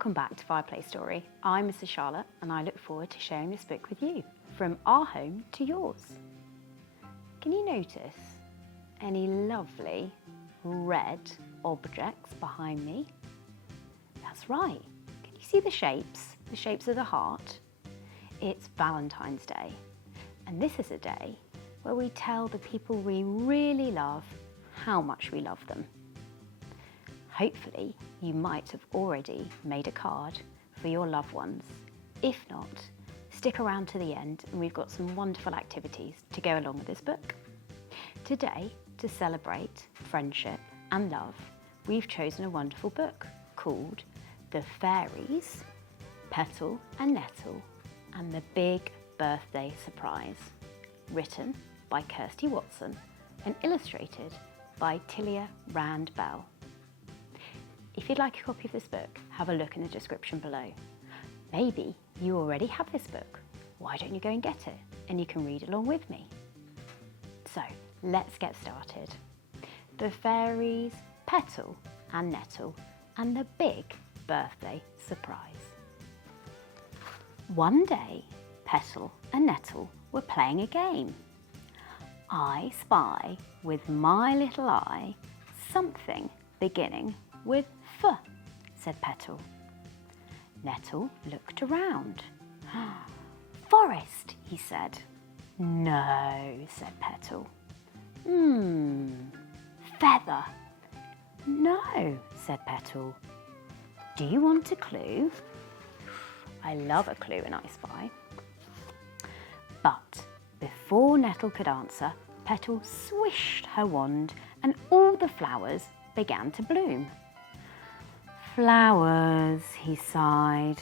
Welcome back to Fireplace Story. I'm Mrs. Charlotte and I look forward to sharing this book with you, from our home to yours. Can you notice any lovely red objects behind me? That's right. Can you see the shapes of the heart? It's Valentine's Day, and this is a day where we tell the people we really love how much we love them. Hopefully, you might have already made a card for your loved ones. If not, stick around to the end and we've got some wonderful activities to go along with this book. Today, to celebrate friendship and love, we've chosen a wonderful book called The Fairies, Petal and Nettle and the Big Birthday Surprise, written by Kirstie Watson and illustrated by Tilia Rand Bell. If you'd like a copy of this book, have a look in the description below. Maybe you already have this book. Why don't you go and get it and you can read along with me? So let's get started. The Fairies, Petal and Nettle and the Big Birthday Surprise. One day, Petal and Nettle were playing a game. I spy with my little eye something beginning with F, said Petal. Nettle looked around. Forest, he said. No, said Petal. Feather. No, said Petal. Do you want a clue? I love a clue in I Spy. But before Nettle could answer, Petal swished her wand and all the flowers began to bloom. Flowers, he sighed.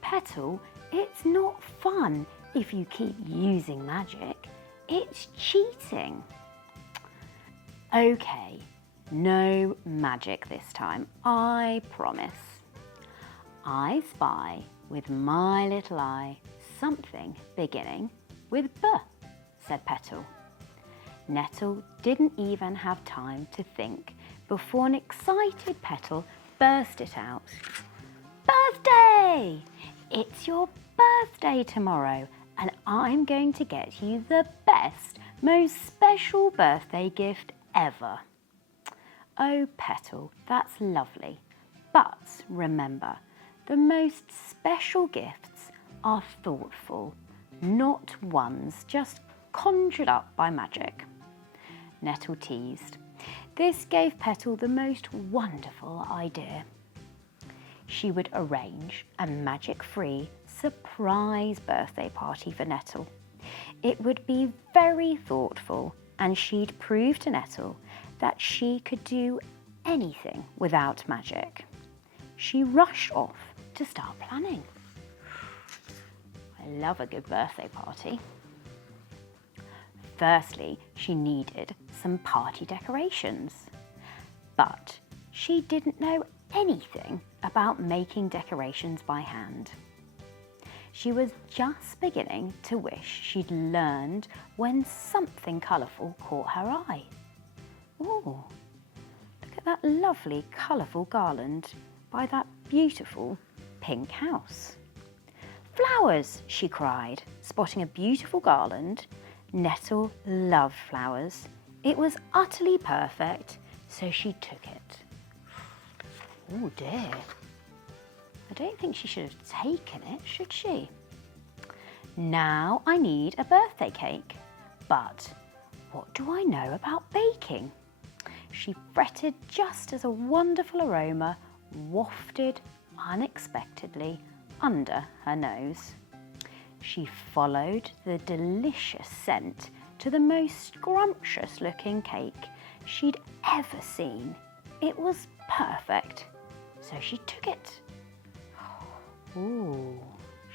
Petal, it's not fun if you keep using magic. It's cheating. Okay, no magic this time, I promise. I spy with my little eye something beginning with B, said Petal. Nettle didn't even have time to think before an excited Petal burst it out. Birthday! It's your birthday tomorrow and I'm going to get you the best, most special birthday gift ever. Oh, Petal, that's lovely. But remember, the most special gifts are thoughtful, not ones just conjured up by magic. Nettle teased. This gave Petal the most wonderful idea. She would arrange a magic-free surprise birthday party for Nettle. It would be very thoughtful and she'd prove to Nettle that she could do anything without magic. She rushed off to start planning. I love a good birthday party. Firstly, she needed some party decorations, but she didn't know anything about making decorations by hand. She was just beginning to wish she'd learned when something colourful caught her eye. Ooh, look at that lovely colourful garland by that beautiful pink house. Flowers, she cried, spotting a beautiful garland. Nettle loved flowers. It was utterly perfect, so she took it. Oh dear. I don't think she should have taken it, should she? Now I need a birthday cake. But what do I know about baking? She fretted just as a wonderful aroma wafted unexpectedly under her nose. She followed the delicious scent to the most scrumptious looking cake she'd ever seen. It was perfect, so she took it. Ooh,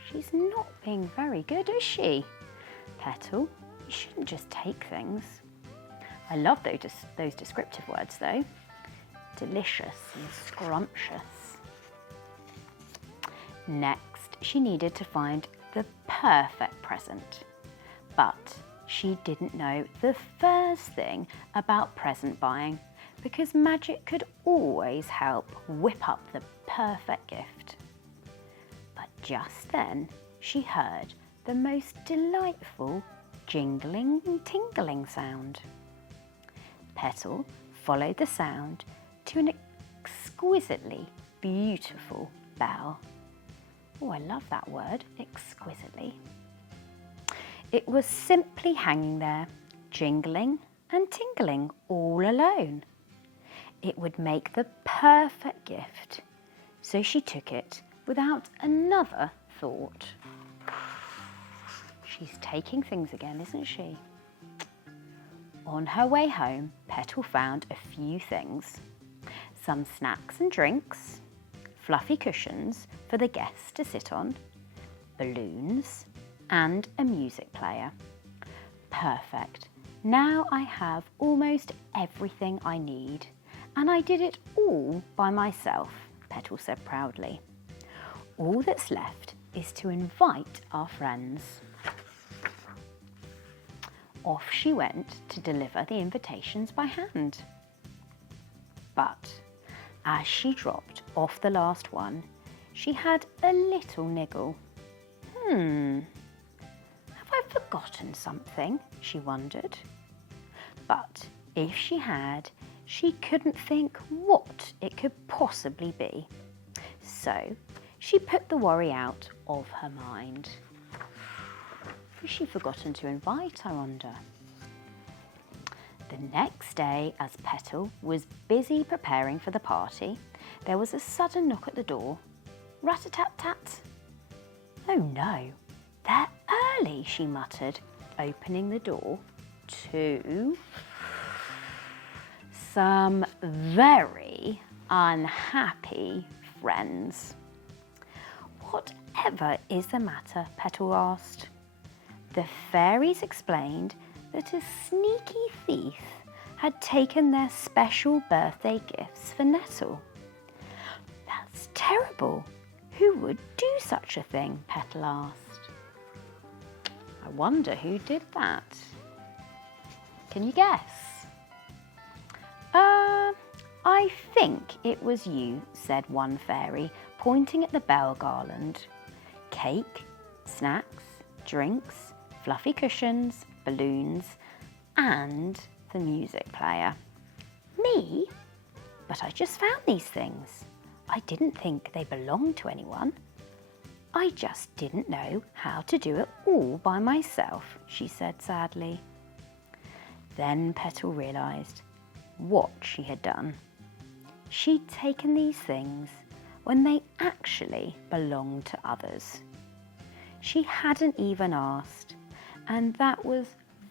she's not being very good, is she? Petal, you shouldn't just take things. I love those descriptive words though. Delicious and scrumptious. Next, she needed to find the perfect present. But she didn't know the first thing about present buying because magic could always help whip up the perfect gift. But just then she heard the most delightful jingling and tingling sound. Petal followed the sound to an exquisitely beautiful bell. Oh, I love that word, exquisitely. It was simply hanging there, jingling and tingling all alone. It would make the perfect gift, so she took it without another thought. She's taking things again, isn't she? On her way home, Petal found a few things. Some snacks and drinks, fluffy cushions for the guests to sit on, balloons, and a music player. Perfect. Now I have almost everything I need, and I did it all by myself, Petal said proudly. All that's left is to invite our friends. Off she went to deliver the invitations by hand. But as she dropped off the last one, she had a little niggle. Have I forgotten something? She wondered. But if she had, she couldn't think what it could possibly be. So she put the worry out of her mind. Was she forgotten to invite, I wonder? The next day, as Petal was busy preparing for the party, there was a sudden knock at the door. Rat-a-tat-tat. Oh no, they're early, she muttered, opening the door to some very unhappy friends. Whatever is the matter? Petal asked. The fairies explained that a sneaky thief had taken their special birthday gifts for Nettle. That's terrible. Who would do such a thing? Petal asked. I wonder who did that. Can you guess? I think it was you, said one fairy, pointing at the bell garland. Cake, snacks, drinks, fluffy cushions, balloons, and the music player. Me? But I just found these things. I didn't think they belonged to anyone. I just didn't know how to do it all by myself, she said sadly. Then Petal realised what she had done. She'd taken these things when they actually belonged to others. She hadn't even asked, and that was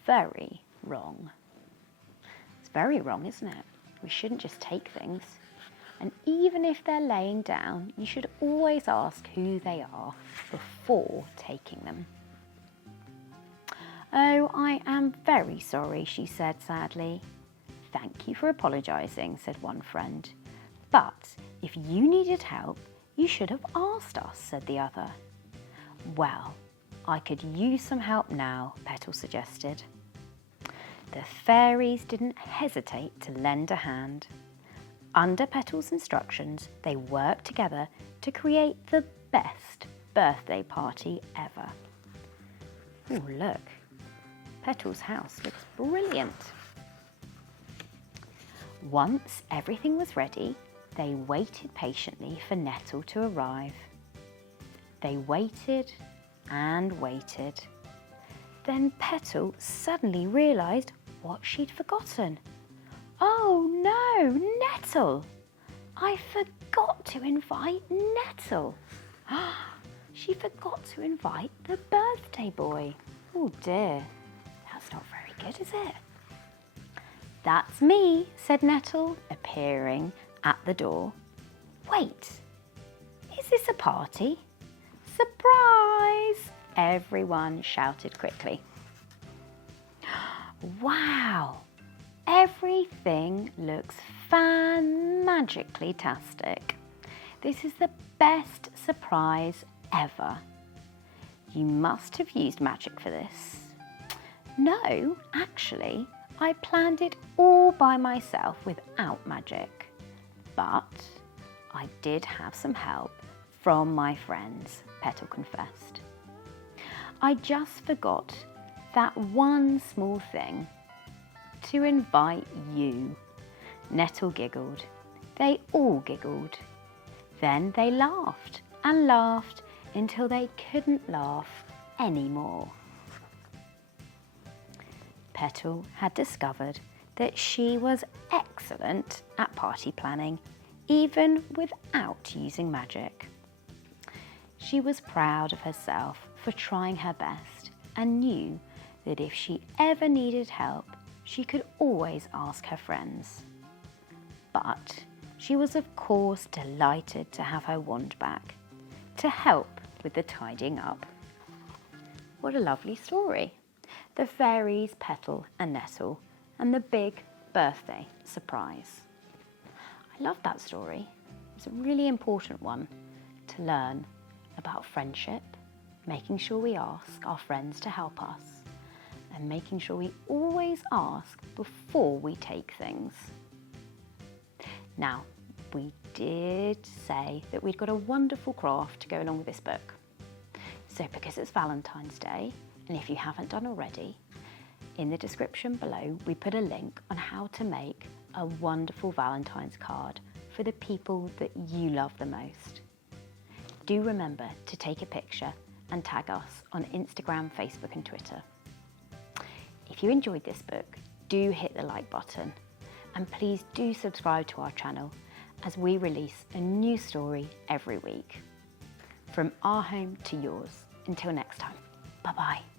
very wrong. It's very wrong, isn't it? We shouldn't just take things. And even if they're laying down, you should always ask who they are before taking them. Oh, I am very sorry, she said sadly. Thank you for apologising, said one friend. But if you needed help, you should have asked us, said the other. Well, I could use some help now, Petal suggested. The fairies didn't hesitate to lend a hand. Under Petal's instructions, they worked together to create the best birthday party ever. Oh, look. Petal's house looks brilliant. Once everything was ready, they waited patiently for Nettle to arrive. They waited and waited. Then Petal suddenly realised what she'd forgotten. Oh no, Nettle! I forgot to invite Nettle. She forgot to invite the birthday boy. Oh dear, that's not very good, is it? That's me, said Nettle, appearing at the door. Wait, is this a party? Surprise! Everyone shouted quickly. Wow! Everything looks fan-magically-tastic. This is the best surprise ever. You must have used magic for this. No, actually, I planned it all by myself without magic, but I did have some help from my friends, Petal confessed. I just forgot that one small thing, to invite you. Nettle giggled. They all giggled. Then they laughed and laughed until they couldn't laugh anymore. Petal had discovered that she was excellent at party planning, even without using magic. She was proud of herself for trying her best and knew that if she ever needed help, she could always ask her friends. But she was of course delighted to have her wand back to help with the tidying up. What a lovely story. The fairies Petal and Nettle and the big birthday surprise. I love that story. It's a really important one to learn about friendship, making sure we ask our friends to help us, and making sure we always ask before we take things. Now, we did say that we'd got a wonderful craft to go along with this book. So because it's Valentine's Day, and if you haven't done already, in the description below we put a link on how to make a wonderful Valentine's card for the people that you love the most. Do remember to take a picture and tag us on Instagram, Facebook and Twitter. If you enjoyed this book, do hit the like button and please do subscribe to our channel as we release a new story every week. From our home to yours. Until next time, bye bye.